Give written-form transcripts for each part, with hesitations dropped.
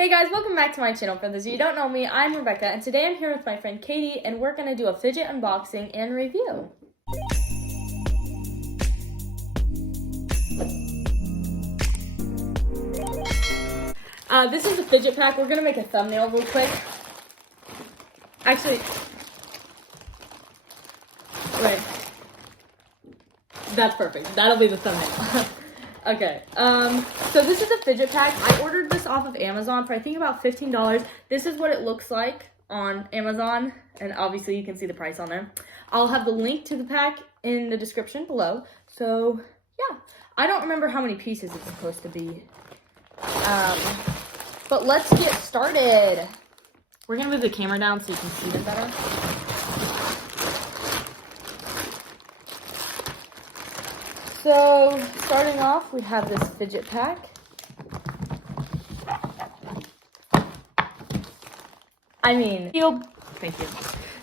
Hey guys, welcome back to my channel. For those of you who don't know me, I'm Rebecca, and today I'm here with my friend Kady, and we're going to do a fidget unboxing and review. This is a fidget pack. We're going to make a thumbnail real quick. Actually, wait. That's perfect. That'll be the thumbnail. Okay, so this is a fidget pack. I ordered this off of Amazon for I think about $15. This is what it looks like on Amazon, and obviously you can see the price on there. I'll have the link to the pack in the description below. So, yeah. I don't remember how many pieces it's supposed to be. But let's get started. We're going to move the camera down so you can see them better. So, starting off, we have this fidget pack. Thank you.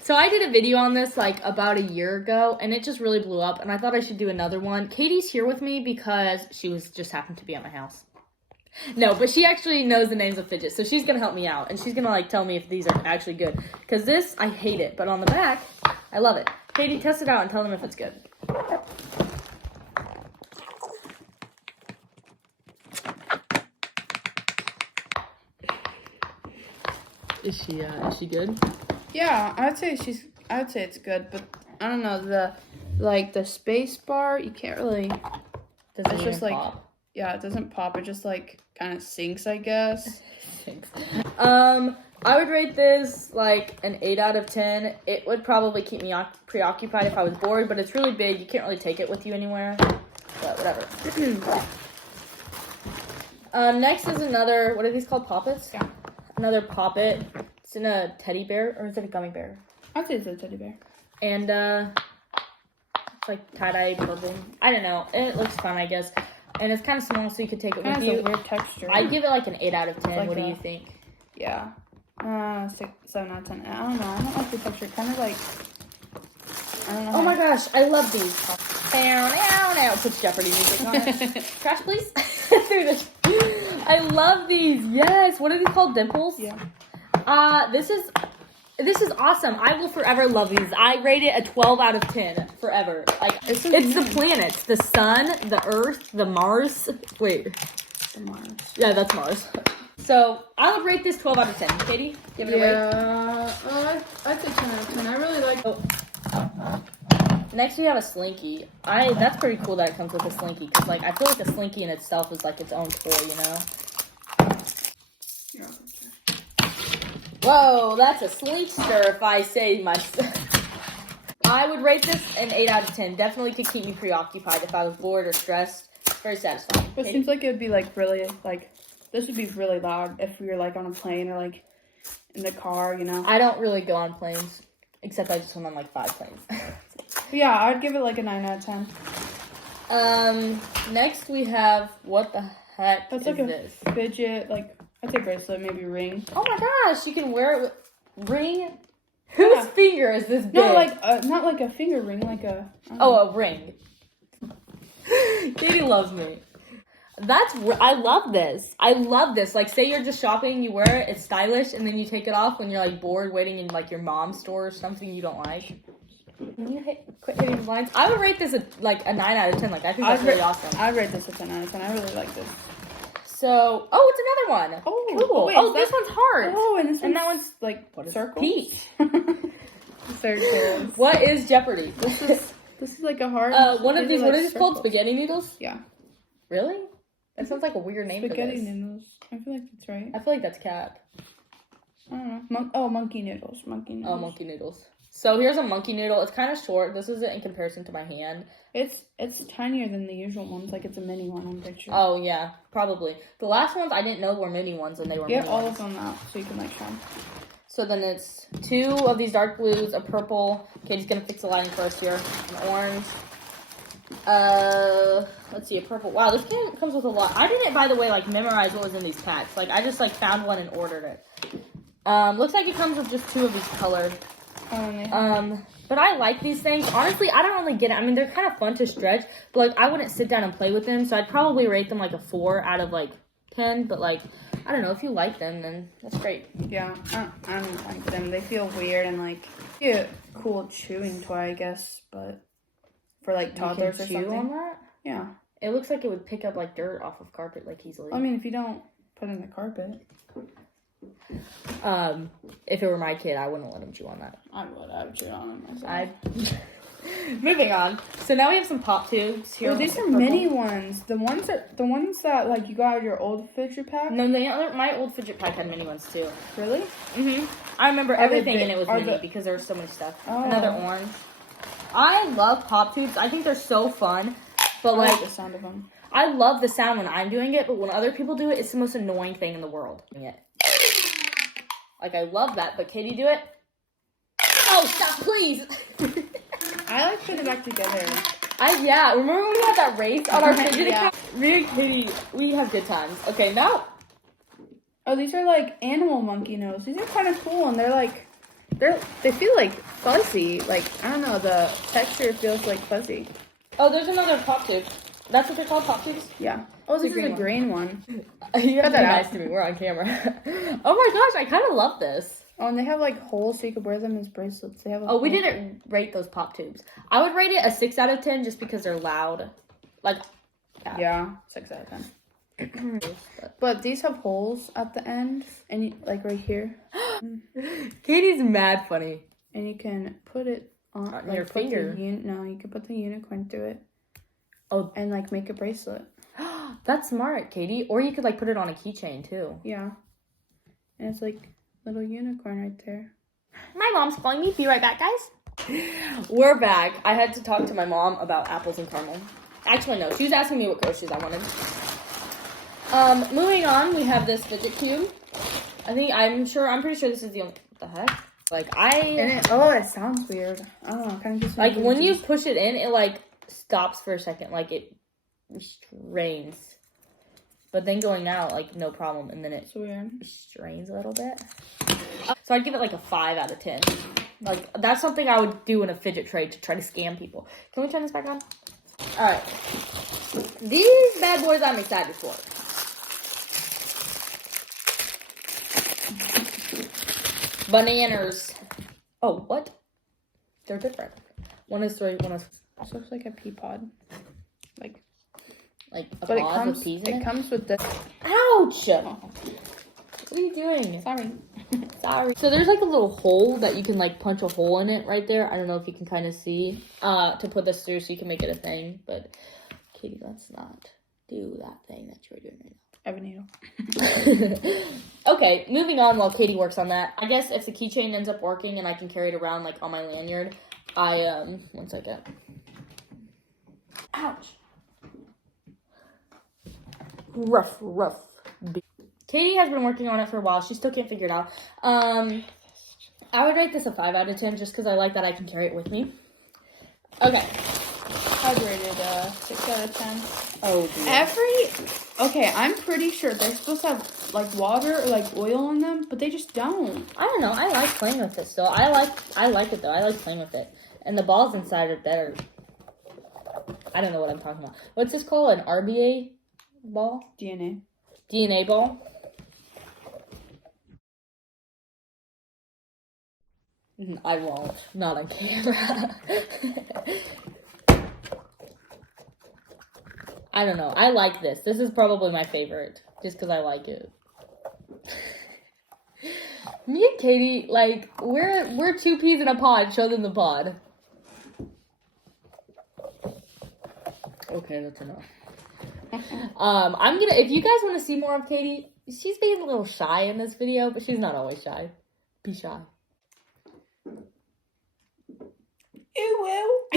So I did a video on this like about a year ago, and it just really blew up, and I thought I should do another one. Kady's here with me because she just happened to be at my house. No, but she actually knows the names of fidgets, so she's going to help me out, and she's going to like tell me if these are actually good. Because this, I hate it, but on the back, I love it. Kady, test it out and tell them if it's good. Is she good? Yeah, I'd say it's good, but I don't know, the space bar, you can't really. Does it just like pop? Yeah, it doesn't pop. It just like kind of sinks, I guess. Sinks. I would rate this like an 8 out of 10. It would probably keep me preoccupied if I was bored, but it's really big. You can't really take it with you anywhere. But whatever. Next is another. What are these called? Poppets? Yeah. Another poppet. It's in a teddy bear, or is it a gummy bear? I'd say it's a teddy bear. And it's like tie-dye purple. I don't know. It looks fun, I guess. And it's kind of small, so you could take it with you. It has a weird texture. I'd give it like an 8 out of 10. Like what do you think? Yeah. 7 out of 10. I don't know. I don't like the texture. Kind of like. I don't know. Oh my gosh, I love these. Now, put Jeopardy music on it. Crash, please. Through this. I love these. Yes. What are these called? Dimples? Yeah. This is awesome. I will forever love these. I rate it a 12 out of 10 forever. Like it's the planets, the sun, the Earth, the Mars. Wait. The Mars. Yeah, that's Mars. So I would rate this 12 out of 10. Kady, give it a rate. Yeah. I'd say 10 out of 10. I really like. Oh. Next we have a slinky. That's pretty cool that it comes with a slinky, because like I feel like a slinky in itself is like its own toy, you know. Yeah. Whoa, that's a slinkster if I say myself. I would rate this an 8 out of 10. Definitely could keep me preoccupied if I was bored or stressed. Very satisfying. It seems like it would be like really like this would be really loud if we were like on a plane or like in the car, you know. I don't really go on planes, except I just went on like 5 planes. Yeah, I'd give it like a 9 out of 10. Next we have, what the heck That's is like a this? Fidget, like, I'd say bracelet, maybe ring. Oh my gosh, you can wear it with ring? Whose finger is this big? No, like, not like a finger ring, like a... a ring. Kady loves me. I love this. I love this. Like, say you're just shopping, you wear it, it's stylish, and then you take it off when you're like bored waiting in like your mom's store or something you don't like. Can you quit hitting the lines? I would rate this like a 9 out of 10. Like, I think that's really awesome. I'd rate this a 10 out of 10. I really like this. So, it's another one. Oh, cool. Wait, this one's hard. Oh, and that one's like what circles? Peach. Circles. What is Jeopardy? This is like a hard. One of these. What are these called? Spaghetti noodles? Yeah. Really? That sounds like a weird name for this. Spaghetti noodles. I feel like that's right. I feel like that's cat. I don't know. Monkey noodles. Monkey noodles. Oh, monkey noodles. So here's a monkey noodle. It's kind of short. This is it in comparison to my hand. It's tinier than the usual ones. Like it's a mini one, I'm pretty sure. Oh yeah, probably. The last ones I didn't know were mini ones, and they were. Get mini all ones. of them out so you can like show them. So then it's 2 of these dark blues, a purple. Kady's gonna fix the lighting first here. An orange. Let's see, a purple. Wow, this game comes with a lot. I didn't, by the way, like memorize what was in these packs. Like I just like found one and ordered it. Looks like it comes with just 2 of these colored. But I like these things. Honestly, I don't really get it. I mean, they're kind of fun to stretch, but like I wouldn't sit down and play with them. So I'd probably rate them like a 4 out of like can, but like, I don't know, if you like them, then that's great. Yeah, I don't like them. They feel weird and like, yeah, cool chewing toy, I guess, but for like toddlers or you can chew something. on that? Yeah. It looks like it would pick up like dirt off of carpet like easily. I mean, if you don't put it in the carpet. If it were my kid, I wouldn't let him chew on that. I would chew on it myself. Moving on. So now we have some pop tubes here. Oh, these are mini ones. The ones that like you got your old fidget pack. No, my old fidget pack had mini ones too. Really? Mhm. I remember everything in it was mini because there was so much stuff. Oh. Another orange. I love pop tubes. I think they're so fun. But I like the sound of them. I love the sound when I'm doing it, but when other people do it, it's the most annoying thing in the world. Like, I love that, but Kady, do it. Oh, stop, please. I like putting it back together. Yeah, remember when we had that race on our fidget Yeah. account? Me and Kady, we have good times. Okay, now. Oh, these are like animal monkey nose. These are kind of cool, and they feel like fuzzy. Like, I don't know, the texture feels like fuzzy. Oh, there's another pop tube. That's what they're called, pop tubes? Yeah. Oh, this is a green one. You have to that be out. nice to me. We're on camera. Oh my gosh, I kind of love this. Oh, and they have like holes so you could wear them as bracelets. They have. Oh, we didn't rate those pop tubes. I would rate it a 6 out of 10 just because they're loud. Like, yeah, 6 out of 10. But these have holes at the end, and like right here. Kady's mad funny. And you can put it on like, your finger. No, you can put the unicorn through it. Oh, and like make a bracelet. That's smart, Kady. Or you could like put it on a keychain too. Yeah. And it's like little unicorn right there. My mom's calling me. Be right back, guys. We're back. I had to talk to my mom about apples and caramel. Actually, no. She was asking me what groceries I wanted. Moving on, we have this fidget cube. I'm pretty sure this is the only, what the heck? Like, it sounds weird. I don't know, kind of just like, when you push it in, it, like, stops for a second. Like, it strains. But then going out, like, no problem. And then it strains a little bit. So I'd give it, like, a 5 out of 10. Like, that's something I would do in a fidget trade to try to scam people. Can we turn this back on? All right. These bad boys I'm excited for. Bananas. Oh, what? They're different. One is 3, one is... This looks like a pea pod. Like a but pod with peas in it? It comes with this. Ouch! What are you doing? Sorry. So there's like a little hole that you can like punch a hole in it right there. I don't know if you can kind of see. To put this through so you can make it a thing. But, Kady, let's not do that thing that you were doing right now. I have a needle. Okay, moving on while Kady works on that. I guess if the keychain ends up working and I can carry it around like on my lanyard, one second. Ouch. Rough. Kady has been working on it for a while. She still can't figure it out. I would rate this a 5 out of 10 just because I like that I can carry it with me. Okay. I'd rate it 6 out of 10. Oh, dear. Okay, I'm pretty sure they're supposed to have like water or like oil in them, but they just don't. I don't know. I like playing with it still. I like it though. I like playing with it. And the balls inside are better. I don't know what I'm talking about. What's this called? An RBA ball? DNA ball? I won't. Not on camera. I don't know. I like this. This is probably my favorite. Just because I like it. Me and Kady, like, we're 2 peas in a pod. Show them the pod. Okay, that's enough. If you guys want to see more of Kady, she's being a little shy in this video, but she's not always shy. Be shy. Ew.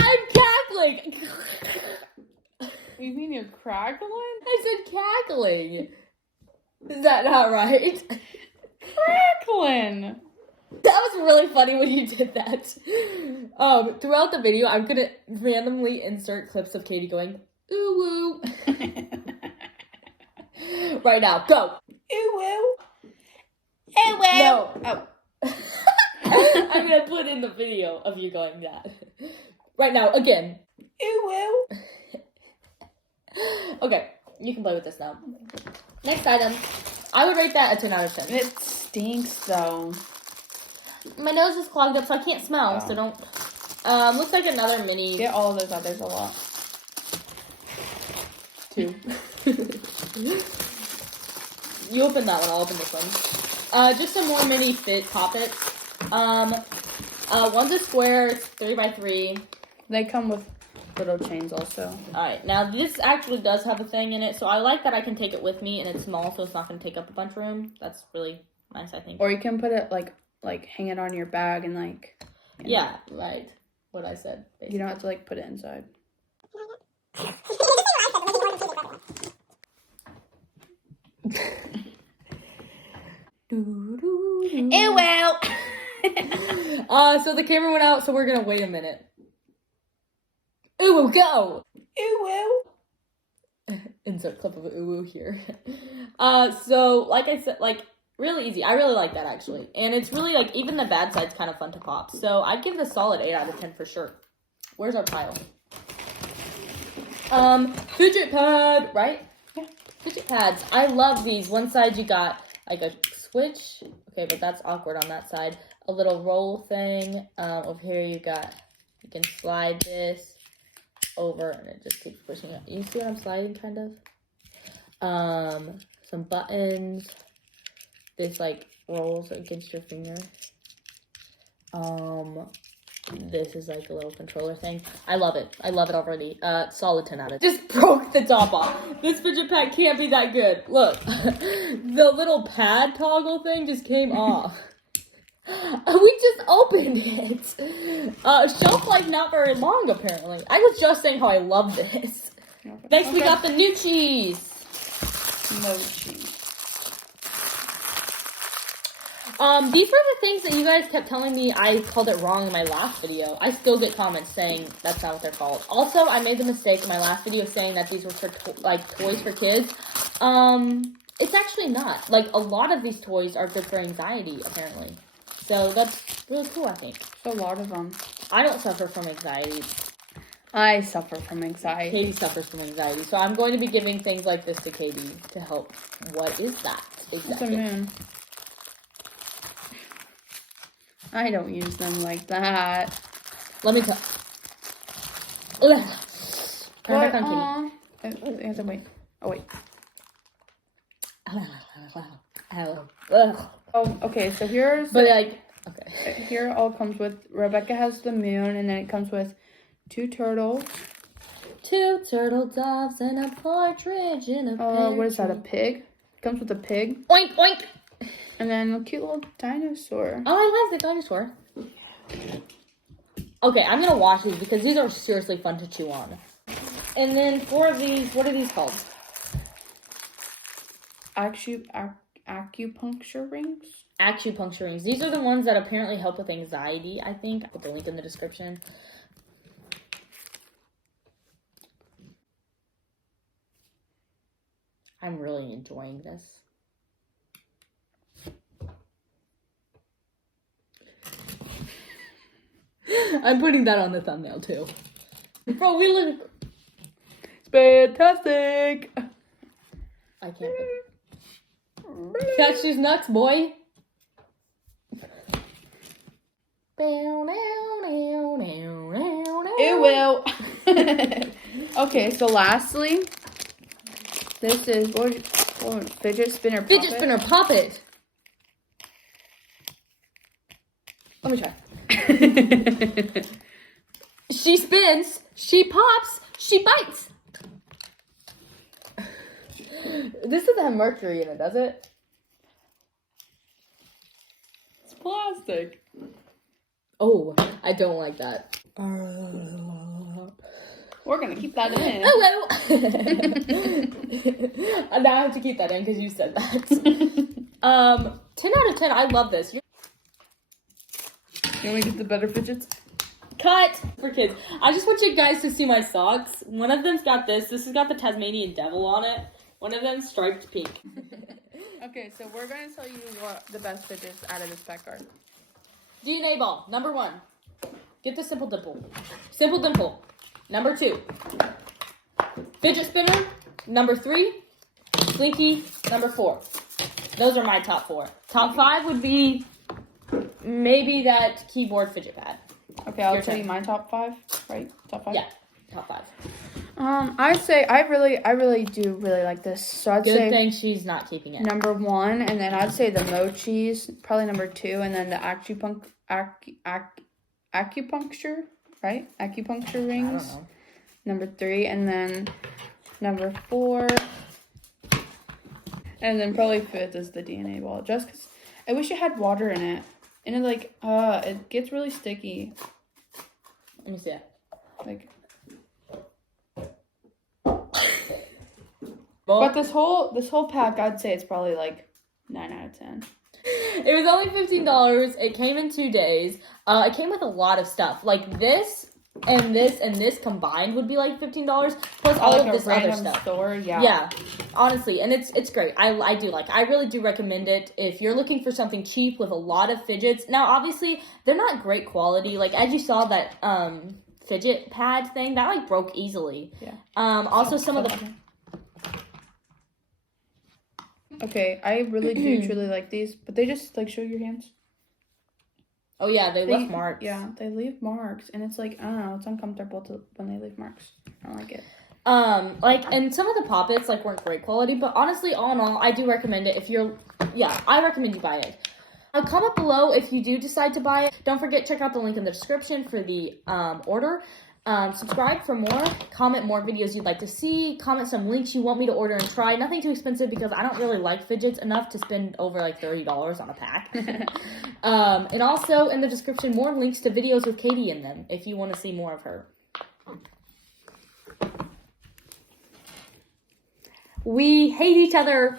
I'm cackling. You mean you're crackling? I said cackling. Is that not right? Crackling. That was really funny when you did that. Throughout the video, I'm gonna randomly insert clips of Kady going, ooh woo. Right now, go. Ew. Ew. No. Oh. I'm gonna put in the video of you going that. Right now, again. Ew. Okay, you can play with this now. Next item. I would rate that a 10 out of 10. It stinks though. My nose is clogged up, so I can't smell, so don't. Looks like another mini. Get all of those out. There's a lot. 2. You open that one, I'll open this one. Just some more mini fit poppets. One's a square, 3x3. They come with little chains also. Alright, now this actually does have a thing in it, so I like that I can take it with me, and it's small, so it's not going to take up a bunch of room. That's really nice, I think. Or you can put it, like hang it on your bag and, like... Yeah, right. What I said, basically. You don't have to, like, put it inside. Ew, well. So the camera went out, so we're gonna wait a minute. Ooh, go! Ew, Insert clip of ooh here. So like I said, like really easy. I really like that actually, and it's really like even the bad side's kind of fun to pop. So I'd give it a solid 8 out of 10 for sure. Where's our pile? Fidget pad, right? Yeah. Fidget pads. I love these. One side you got like a switch. Okay, but that's awkward on that side. A little roll thing. Over here you can slide this over and it just keeps pushing up. You see what I'm sliding kind of? Some buttons. This like rolls against your finger. This is like a little controller thing. I love it. I love it already. Solid 10 out of 10. Just broke the top off. This fidget pad can't be that good. Look, the little pad toggle thing just came off. We just opened it. Shelf life not very long apparently. I was just saying how I love this. Okay. Next we got the new cheese. No cheese. These were the things that you guys kept telling me I called it wrong in my last video. I still get comments saying that's not what they're called. Also, I made the mistake in my last video saying that these were for toys for kids. It's actually not. Like, a lot of these toys are good for anxiety, apparently. So that's really cool, I think. A lot of them. I don't suffer from anxiety. I suffer from anxiety. Kady suffers from anxiety. So I'm going to be giving things like this to Kady to help. What is that? Exactly. It's a moon. I don't use them like that. Let me tell. Ugh. Turn back on Kady. I have to wait. Oh, wait. Oh, okay. So here's... But, like... Okay. Here all comes with... Rebecca has the moon, and then it comes with 2 turtles. 2 turtle doves and a partridge in a pear what is that? A tree. pig? It comes with a pig. Oink, oink! And then a cute little dinosaur. Oh, I like the dinosaur. Okay, I'm gonna wash these because these are seriously fun to chew on. And then 4 of these, what are these called? Acupuncture rings? Acupuncture rings. These are the ones that apparently help with anxiety, I think. I'll put the link in the description. I'm really enjoying this. I'm putting that on the thumbnail too. Bro, we look... It's fantastic! I can't. Catch these nuts, boy. It will. Okay, so lastly, this is fidget spinner poppet. Fidget spinner poppet. Let me try. She spins, she pops, she bites. This doesn't have mercury in it, does it? It's plastic. Oh, I don't like that. We're gonna keep that in. Hello. Now I have to keep that in because you said that. 10 out of 10. I love this. You want me to get the better fidgets? Cut for kids. I just want you guys to see my socks. One of them's got this. This has got the Tasmanian devil on it. One of them's striped pink. Okay, so we're gonna tell you what the best fidgets out of this pack are. DNA ball, number 1. Get the simple dimple. Simple dimple. Number 2. Fidget spinner, number 3. Slinky, number 4. Those are my top 4. Top 5 would be maybe that keyboard fidget pad. Okay, I'll tell you my top 5, right? Top 5? Yeah, top 5. I'd say I really do really like this. So I'd say Good thing she's not keeping it. number 1, and then I'd say the mochis, probably number 2, and then the acupuncture, right? Acupuncture rings. I don't know. Number 3, and then number 4, and then probably 5th is the DNA ball. Just because I wish it had water in it, and it like it gets really sticky. Let me see it. Like, Well, but this whole pack, I'd say it's probably like 9 out of 10. it was only $15. It came in 2 days. It came with a lot of stuff. Like this and this and this combined would be like $15 plus all Like of this other stuff. Store, yeah. Yeah, honestly, and it's great. I really do recommend it if you're looking for something cheap with a lot of fidgets. Now, obviously, they're not great quality. Like as you saw that fidget pad thing that like broke easily. Yeah. Also, some of the. Okay, I really do truly like these, but they just like show your hands. Oh yeah, they left marks. Yeah, they leave marks, and it's like I don't know, it's uncomfortable when they leave marks. I don't like it. And some of the poppets like weren't great quality, but honestly, all in all, I do recommend it. I recommend you buy it. Comment below if you do decide to buy it. Don't forget, check out the link in the description for the order. Subscribe for more. Comment more videos you'd like to see. Comment some links you want me to order and try. Nothing too expensive because I don't really like fidgets enough to spend over like $30 on a pack. And also in the description, more links to videos with Kady in them if you want to see more of her. We hate each other.